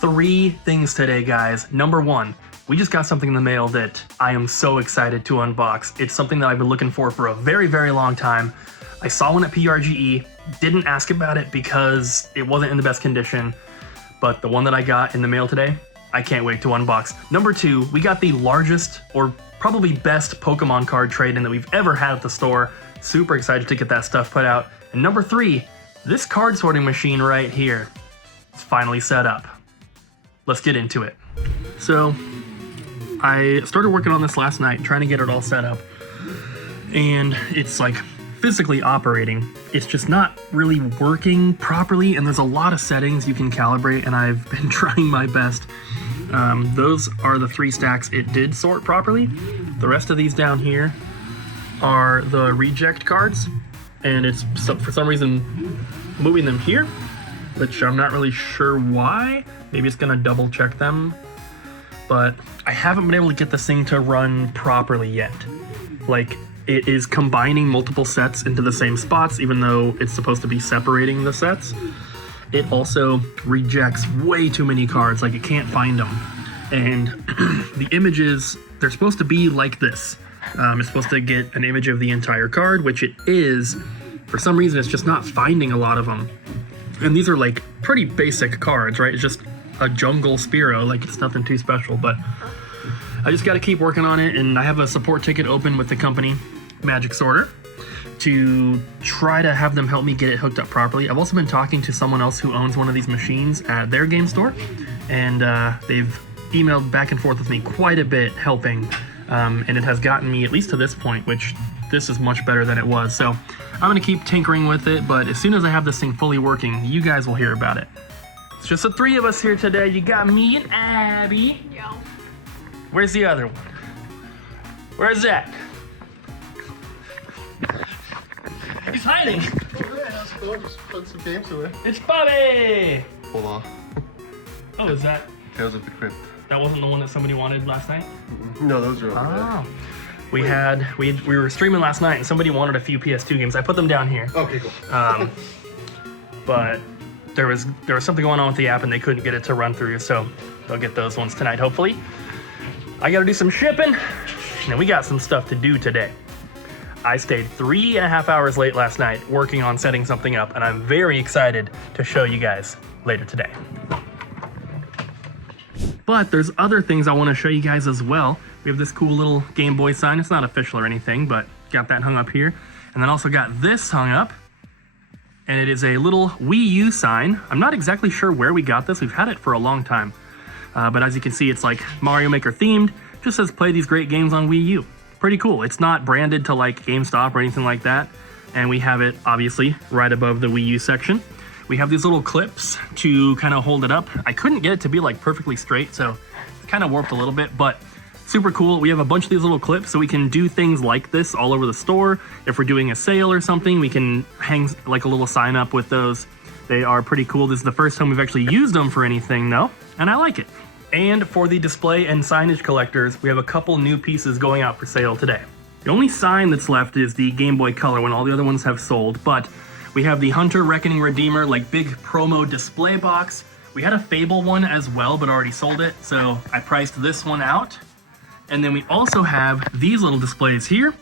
3 things today, guys. Number 1, we just got something in the mail that I am so excited to unbox. It's something that I've been looking for a very, very long time. I saw one at PRGE, didn't ask about it because it wasn't in the best condition, but the one that I got in the mail today, I can't wait to unbox. Number 2, we got the largest or probably best Pokemon card trade-in that we've ever had at the store. Super excited to get that stuff put out. And number 3, this card sorting machine right here is finally set up. Let's get into it. So I started working on this last night, trying to get it all set up, and it's like physically operating. It's just not really working properly, and there's a lot of settings you can calibrate, and I've been trying my best. Those are the 3 stacks it did sort properly. The rest of these down here are the reject cards, and it's for some reason moving them here, which I'm not really sure why. Maybe it's gonna double check them, but I haven't been able to get this thing to run properly yet. Like, it is combining multiple sets into the same spots, even though it's supposed to be separating the sets. It also rejects way too many cards, like it can't find them. And the images, they're supposed to be like this. It's supposed to get an image of the entire card, which it is. For some reason, it's just not finding a lot of them. And these are like pretty basic cards, right? It's just a jungle Spearow, like it's nothing too special, but I just gotta keep working on it, and I have a support ticket open with the company, Magic Sorter, to try to have them help me get it hooked up properly. I've also been talking to someone else who owns one of these machines at their game store, and they've emailed back and forth with me quite a bit helping, and it has gotten me at least to this point, which this is much better than it was. So I'm gonna keep tinkering with it, but as soon as I have this thing fully working, you guys will hear about it. It's just the 3 of us here today. You got me and Abby. Yeah. Where's the other one? Where's that? He's hiding. Oh, yeah, how's it going? Just plug some games away. It's Bobby. Hold on. Oh, is that? Tales of the Crypt. That wasn't the one that somebody wanted last night? No, those are over there. Oh. We were streaming last night, and somebody wanted a few PS2 games. I put them down here. Okay, cool. But there was something going on with the app, and they couldn't get it to run through, so they'll get those ones tonight, hopefully. I gotta do some shipping, and we got some stuff to do today. I stayed 3.5 hours late last night working on setting something up, and I'm very excited to show you guys later today. But there's other things I want to show you guys as well. We have this cool little Game Boy sign. It's not official or anything, but got that hung up here. And then also got this hung up, and it is a little Wii U sign. I'm not exactly sure where we got this. We've had it for a long time. But as you can see, it's like Mario Maker themed. Just says play these great games on Wii U. Pretty cool. It's not branded to like GameStop or anything like that. And we have it obviously right above the Wii U section. We have these little clips to kind of hold it up. I couldn't get it to be like perfectly straight, so it's kind of warped a little bit, but super cool. We have a bunch of these little clips so we can do things like this all over the store. If we're doing a sale or something, we can hang like a little sign up with those. They are pretty cool. This is the first time we've actually used them for anything though, and I like it. And for the display and signage collectors, we have a couple new pieces going out for sale today. The only sign that's left is the Game Boy Color when all the other ones have sold, but we have the Hunter Reckoning Redeemer, like big promo display box. We had a Fable one as well, but already sold it, so I priced this one out. And then we also have these little displays here.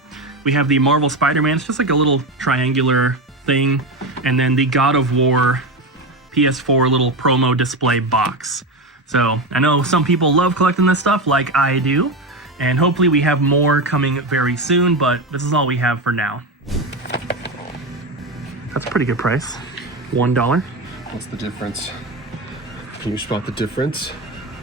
We have the Marvel Spider-Man, it's just like a little triangular thing. And then the God of War PS4 little promo display box. So I know some people love collecting this stuff like I do, and hopefully we have more coming very soon, but this is all we have for now. That's a pretty good price. $1. What's the difference? Can you spot the difference?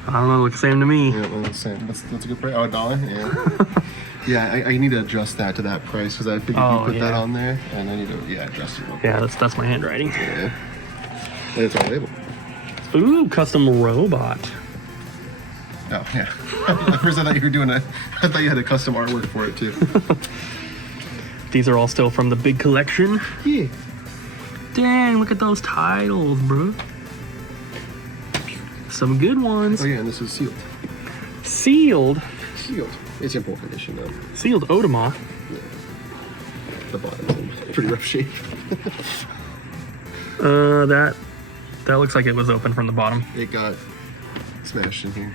I don't know, it looks the same to me. Yeah, well, the same. That's a good price. Oh, $1? Yeah. Yeah, I need to adjust that to that price because I figured you put that on there, and I need to adjust it. Yeah, that's my handwriting. Yeah. And it's on label. Ooh, custom robot. Oh, yeah. At first I thought you were doing I thought you had a custom artwork for it too. These are all still from the big collection. Yeah. Dang, look at those titles, bro. Some good ones. Oh yeah, and this is sealed. Sealed? Sealed. It's in poor condition though. Sealed Odomos. Yeah. The bottom's in pretty rough shape. That looks like it was open from the bottom. It got smashed in here.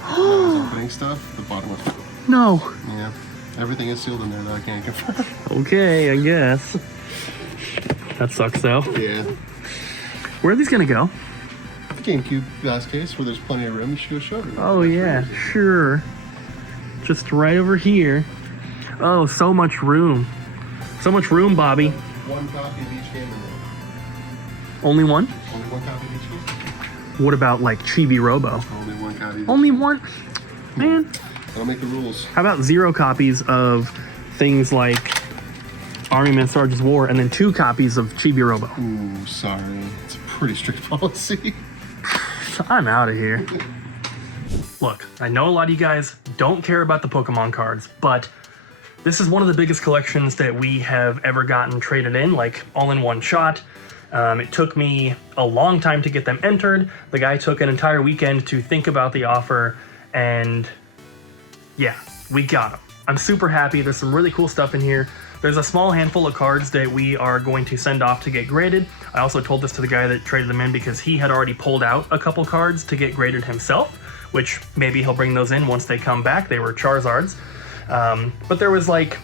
When I was opening stuff, the bottom was... No. Yeah. Everything is sealed in there that I can't confirm. Okay, I guess. That sucks though. Yeah. Where are these gonna go? The GameCube glass case where there's plenty of room. You should go show them. Oh yeah, sure. Just right over here. Oh, so much room. So much room, Bobby. One copy of each game in there. Only one? Only one copy of each game? What about like Chibi Robo? Only one copy. Only one? Man. That'll make the rules. How about 0 copies of things like Army Man Sarge's War and then 2 copies of Chibi Robo? Ooh, sorry. It's a pretty strict policy. I'm out of here. Look, I know a lot of you guys don't care about the Pokemon cards, but this is one of the biggest collections that we have ever gotten traded in, like all in one shot. It took me a long time to get them entered. The guy took an entire weekend to think about the offer, and yeah, we got them. I'm super happy. There's some really cool stuff in here. There's a small handful of cards that we are going to send off to get graded. I also told this to the guy that traded them in because he had already pulled out a couple cards to get graded himself, which maybe he'll bring those in once they come back. They were Charizards. But there was like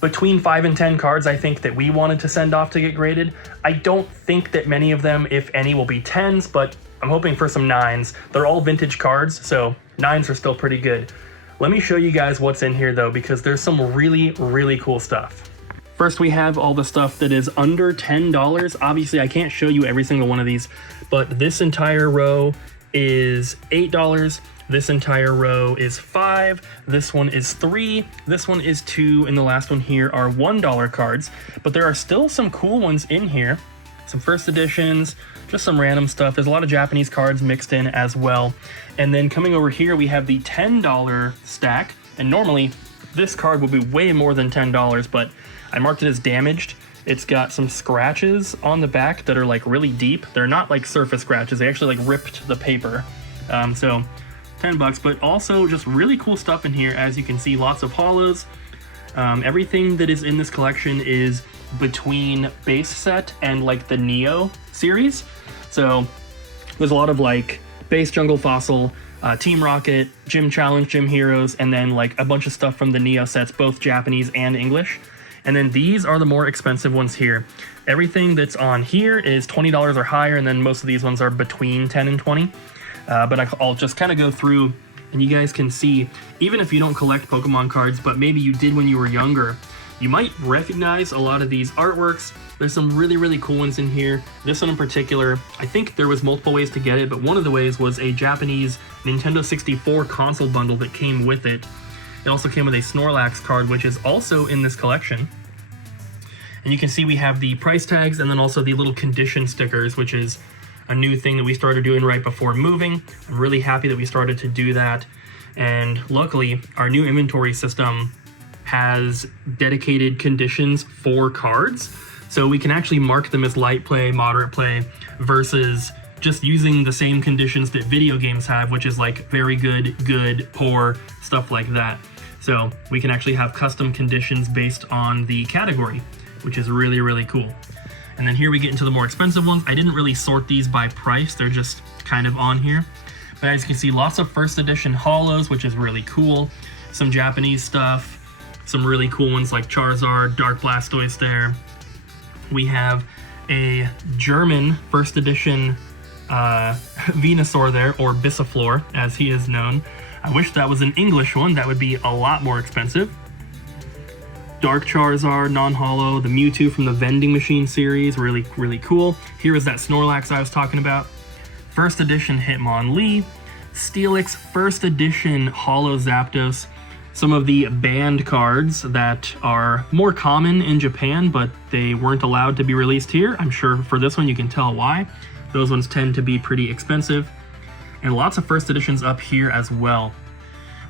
between 5 and 10 cards I think that we wanted to send off to get graded. I don't think that many of them, if any, will be 10s, but I'm hoping for some 9s. They're all vintage cards, so 9s are still pretty good. Let me show you guys what's in here though, because there's some really, really cool stuff. First, we have all the stuff that is under $10. Obviously, I can't show you every single one of these, but this entire row is $8. This entire row is $5. This one is $3. This one is $2, and the last one here are $1 cards. But there are still some cool ones in here. Some first editions, just some random stuff. There's a lot of Japanese cards mixed in as well. And then coming over here, we have the $10 stack. And normally, this card would be way more than $10, but I marked it as damaged. It's got some scratches on the back that are like really deep. They're not like surface scratches. They actually like ripped the paper. So $10, but also just really cool stuff in here. As you can see, lots of holos. Everything that is in this collection is between base set and like the Neo series. So there's a lot of like base Jungle Fossil, Team Rocket, Gym Challenge, Gym Heroes, and then like a bunch of stuff from the Neo sets, both Japanese and English. And then these are the more expensive ones here. Everything that's on here is $20 or higher, and then most of these ones are between 10 and 20. But I'll just kind of go through, and you guys can see, even if you don't collect Pokemon cards, but maybe you did when you were younger, you might recognize a lot of these artworks. There's some really, really cool ones in here. This one in particular, I think there was multiple ways to get it, but one of the ways was a Japanese Nintendo 64 console bundle that came with it. It also came with a Snorlax card, which is also in this collection. And you can see we have the price tags and then also the little condition stickers, which is a new thing that we started doing right before moving. I'm really happy that we started to do that. And luckily, our new inventory system has dedicated conditions for cards. So we can actually mark them as light play, moderate play, versus just using the same conditions that video games have, which is like very good, good, poor, stuff like that. So we can actually have custom conditions based on the category, which is really, really cool. And then here we get into the more expensive ones. I didn't really sort these by price. They're just kind of on here. But as you can see, lots of first edition holos, which is really cool. Some Japanese stuff, some really cool ones like Charizard, Dark Blastoise there. We have a German first edition Venusaur there, or Bisaflor, as he is known. I wish that was an English one. That would be a lot more expensive. Dark Charizard, non-holo, the Mewtwo from the Vending Machine series, really, really cool. Here is that Snorlax I was talking about. First edition Hitmonlee, Steelix first edition Holo Zapdos, some of the banned cards that are more common in Japan, but they weren't allowed to be released here. I'm sure for this one you can tell why. Those ones tend to be pretty expensive. And lots of first editions up here as well.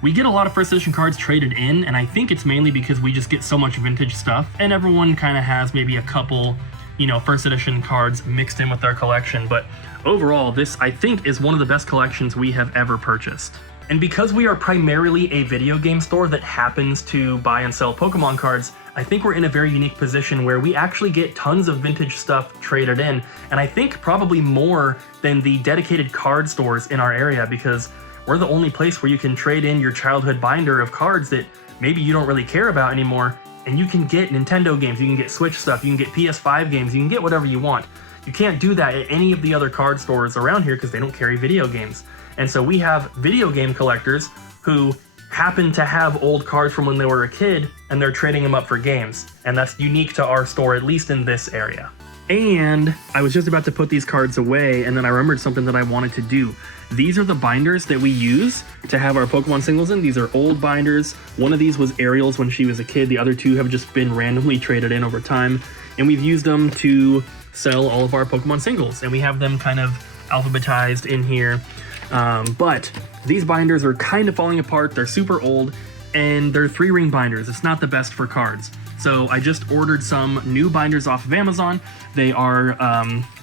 We get a lot of first edition cards traded in, and I think it's mainly because we just get so much vintage stuff, and everyone kind of has maybe a couple, you know, first edition cards mixed in with their collection. But overall, this I think is one of the best collections we have ever purchased. And because we are primarily a video game store that happens to buy and sell Pokemon cards, I think we're in a very unique position where we actually get tons of vintage stuff traded in, and I think probably more than the dedicated card stores in our area, because we're the only place where you can trade in your childhood binder of cards that maybe you don't really care about anymore, and you can get Nintendo games, you can get Switch stuff, you can get PS5 games, you can get whatever you want. You can't do that at any of the other card stores around here because they don't carry video games. And so we have video game collectors who happen to have old cards from when they were a kid, and they're trading them up for games. And that's unique to our store, at least in this area. And I was just about to put these cards away, and then I remembered something that I wanted to do. These are the binders that we use to have our Pokemon singles in. These are old binders. One of these was Ariel's when she was a kid. The other two have just been randomly traded in over time. And we've used them to sell all of our Pokemon singles. And we have them kind of alphabetized in here. But these binders are kind of falling apart. They're super old, and they're 3-ring binders. It's not the best for cards. So I just ordered some new binders off of Amazon. They are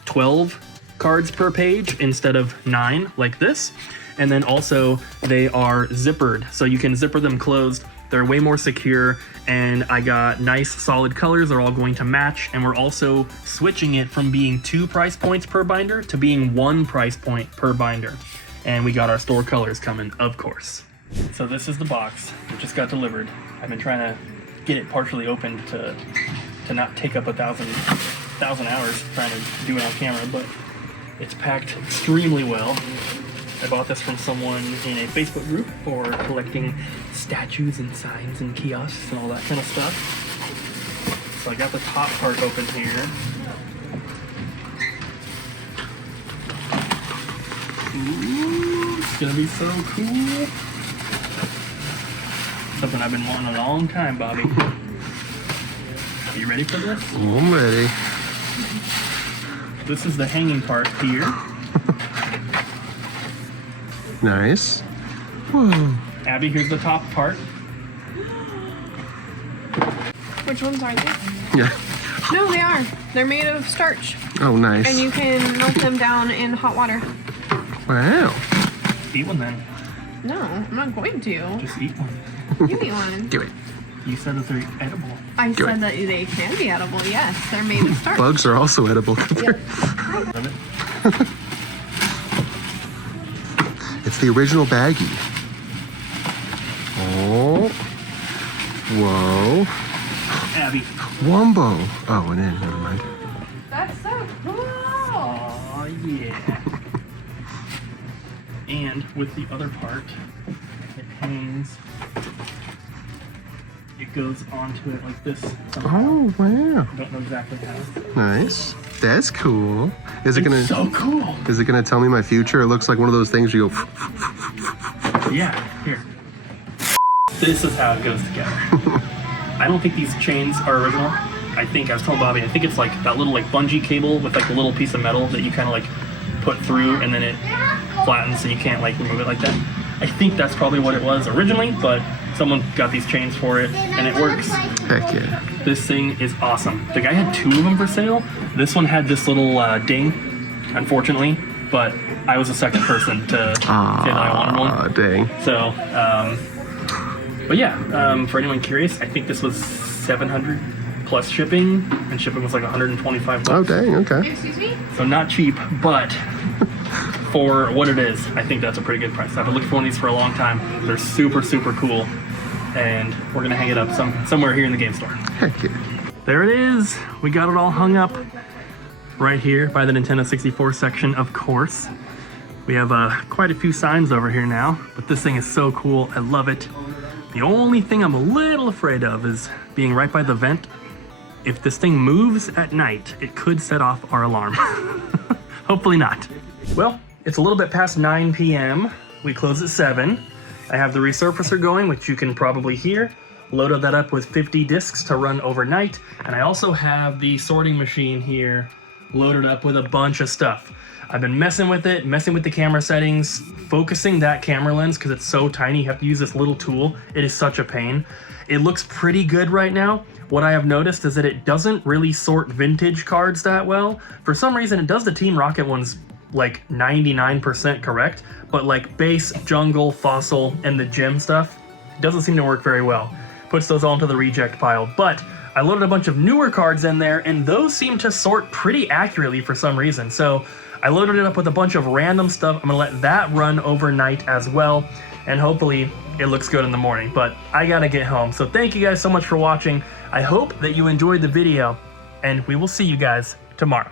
12 cards per page instead of 9 like this. And then also they are zippered, so you can zipper them closed. They're way more secure, and I got nice solid colors. They're all going to match, and we're also switching it from being 2 price points per binder to being 1 price point per binder. And we got our store colors coming, of course. So this is the box. It just got delivered. I've been trying to get it partially opened to not take up 1,000 hours trying to do it on camera, but it's packed extremely well. I bought this from someone in a Facebook group for collecting statues and signs and kiosks and all that kind of stuff. So I got the top part open here. Ooh, it's gonna be so cool. Something I've been wanting a long time, Bobby. Are you ready for this? Oh, I'm ready. This is the hanging part here. Nice. Whoa. Abby, here's the top part. Which ones are they? Yeah. No, they are. They're made of starch. Oh, nice. And you can melt them down in hot water. Wow. Eat one then. No, I'm not going to. Just eat one. You eat one. Do it. You said that they're edible. I Do said it. that they can be edible. Yes, they're made of starch. Bugs are also edible. Yep. Love it. It's the original baggie. Oh. Whoa. Abby. Wumbo. Oh, and then, never mind. That's so cool. Oh yeah. And with the other part, it hangs. It goes onto it like this. Somehow. Oh, wow. I don't know exactly how. Nice. That's cool. Is it gonna? It's so cool. Is it gonna tell me my future? It looks like one of those things you go. Yeah. Here. This is how it goes together. I don't think these chains are original. I was telling Bobby, I think it's like that little like bungee cable with like a little piece of metal that you kind of like put through, and then it flattens so you can't like remove it like that. I think that's probably what it was originally, but someone got these chains for it, and it works. Heck yeah. This thing is awesome. The guy had 2 of them for sale. This one had this little ding, unfortunately, but I was the second person to say that I wanted one. Ah, dang. So, but yeah, for anyone curious, I think this was $700 plus shipping, and shipping was like $125. Oh, dang. Okay. Excuse me? So not cheap, but for what it is, I think that's a pretty good price. I've been looking for one of these for a long time. They're super, super cool, and we're gonna hang it up somewhere here in the game store. Heck yeah. There it is. We got it all hung up right here by the Nintendo 64 section, of course. We have quite a few signs over here now, but this thing is so cool. I love it. The only thing I'm a little afraid of is being right by the vent. If this thing moves at night, it could set off our alarm. Hopefully not. Well, it's a little bit past 9 p.m. We close at 7. I have the resurfacer going, which you can probably hear. Loaded that up with 50 discs to run overnight. And I also have the sorting machine here loaded up with a bunch of stuff. I've been messing with it, messing with the camera settings, focusing that camera lens because it's so tiny. You have to use this little tool. It is such a pain. It looks pretty good right now. What I have noticed is that it doesn't really sort vintage cards that well. For some reason, it does the Team Rocket ones like 99% correct, but like base, jungle, fossil, and the gem stuff doesn't seem to work very well. Puts those all into the reject pile, but I loaded a bunch of newer cards in there, and those seem to sort pretty accurately for some reason. So I loaded it up with a bunch of random stuff. I'm gonna let that run overnight as well, and hopefully it looks good in the morning, but I gotta get home. So thank you guys so much for watching. I hope that you enjoyed the video, and we will see you guys tomorrow.